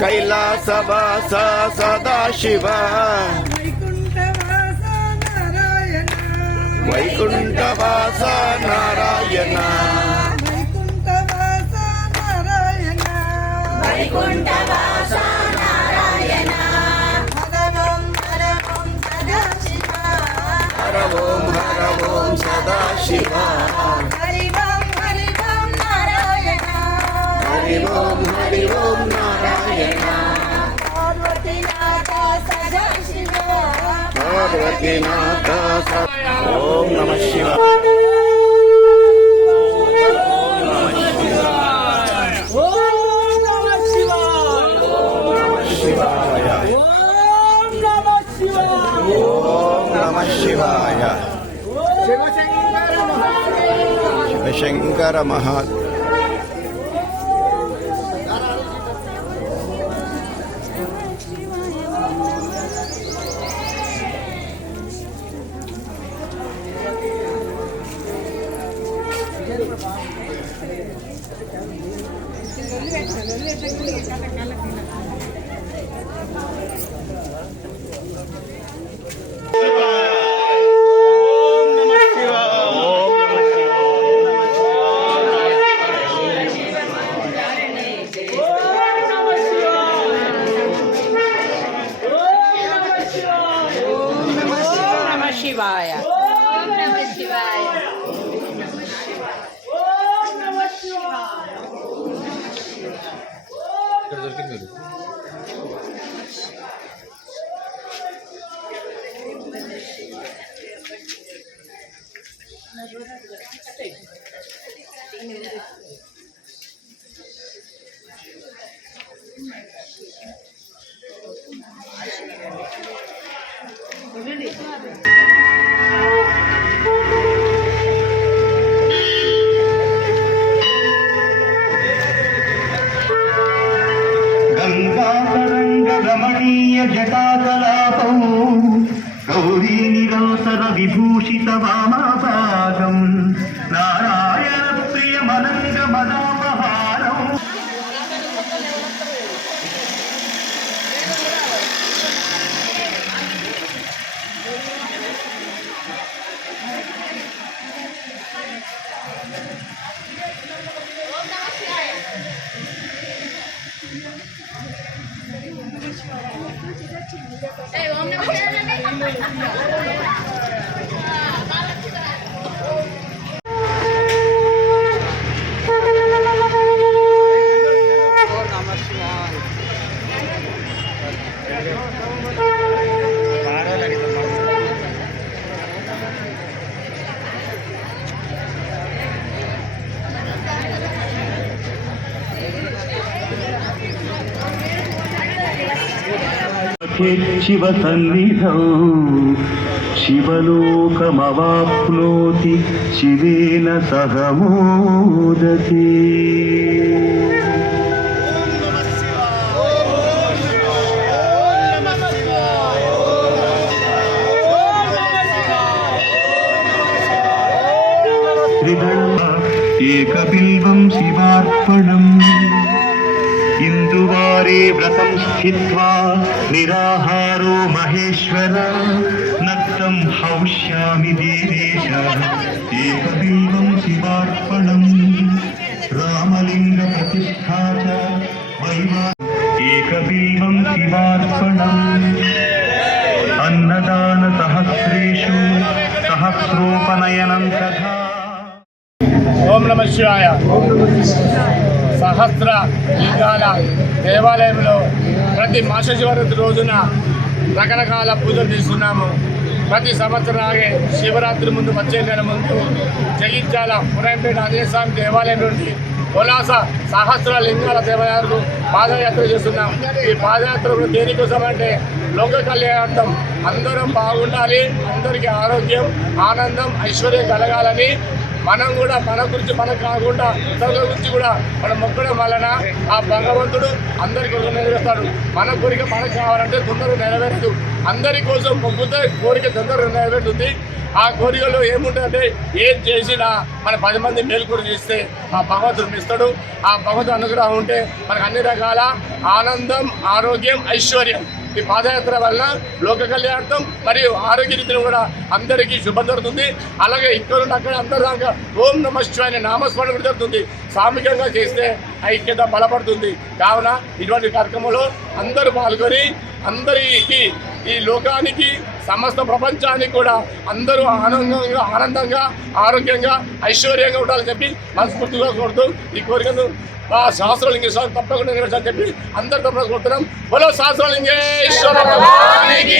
కైలాసవాస సదాశివ వైకుంఠవాస నారాయణ వైకుంఠవాస నారాయణ హర ఓం సదాశివ హరి ఓం నారాయణ హరి ఓం నారాయణ పార్వతీనాథ ఓం నమః శివాయ. శివాయ శివశంకర మహా శివాయ. ఓం నమః శివాయ. ఇక్కడ దొరికింది మీరు రమణీయ జటాకలాపౌ గౌరీ నిరాసర విభూషిత వామాపాదం నారాయణ ప్రియ మనంగ మదాపహారం శివ సన్నిధౌ శివలోకమవాప్నోతి శివేన సహ మోదతే. ఏకబిల్వం శివార్పణం ఇందువారే వ్రతం స్థిత్వా నిరాహారో మహేశ్వర నక్తం హౌష్యామి దేవేశ ఏకబిల్వం శివార్పణం రామలింగ ప్రతిష్ఠా చ వైవా ఏకబిల్వం శివార్పణం అన్నదాన సహస్రేషు సహస్రోపనయనం తథా. ఓం నమః శివాయ. సహస్ర లింగాల దేవాలయంలో ప్రతి మాస శివరాత్రి రోజున రకరకాల పూజలు చేస్తున్నాము. ప్రతి సంవత్సరం ఆగే శివరాత్రి ముందు వచ్చే నెల ముందు జగిత్యాల పురాయంపేట ఆంజనేయ స్వామి దేవాలయం నుండి కొలాస సహస్ర లింగాల దేవాలయాలకు పాదయాత్ర చేస్తున్నాం. ఈ పాదయాత్ర దేనికోసం అంటే లోక కళ్యాణార్థం అందరం బాగుండాలి, అందరికీ ఆరోగ్యం ఆనందం ఐశ్వర్యం కలగాలని మనం కూడా మన గురించి మనకు కాకుండా ఇతరుల గురించి కూడా మనం మొక్కడం వలన ఆ భగవంతుడు అందరి కోసం నెరవేరుస్తాడు. మన కోరిక మనకు కావాలంటే తొందరగా నెరవేరదు. అందరి కోసం మొక్కుతే కోరిక తొందరగా నెరవేరుతుంది. ఆ కోరికలో ఏముంటుందంటే ఏది చేసినా మన 10 మంది మేలుకొని చేస్తే ఆ భగవంతుడు ఇస్తాడు. ఆ భగవంతుడు అనుగ్రహం ఉంటే మనకు అన్ని రకాల ఆనందం, ఆరోగ్యం, ఐశ్వర్యం ఈ పాదయాత్ర వలన లోక కళ్యాణం మరియు ఆరోగ్య రీతిని కూడా అందరికీ శుభం జరుగుతుంది. అలాగే ఇక్కడ నుండి అక్కడ అంతర్దాకా ఓం నమః శివాయ అనే నామస్మరణ కూడా జరుగుతుంది. సామూహికంగా చేస్తే ఐక్యత బలపడుతుంది. కావున ఇటువంటి కార్యక్రమంలో అందరూ పాల్గొని అందరికీ ఈ లోకానికి సమస్త ప్రపంచానికి కూడా అందరూ ఆనందంగా ఆరోగ్యంగా ఐశ్వర్యంగా ఉండాలని చెప్పి మనస్ఫూర్తిగా కోరుతూ ఈ కోరికను సహస్రలింగేశ్వర స్వామి తప్పకుండా నెరవేర్చాలని చెప్పి అందరి తరఫున కోరుతున్నాం. బలో సహస్రలింగేశ్వర భగవానికి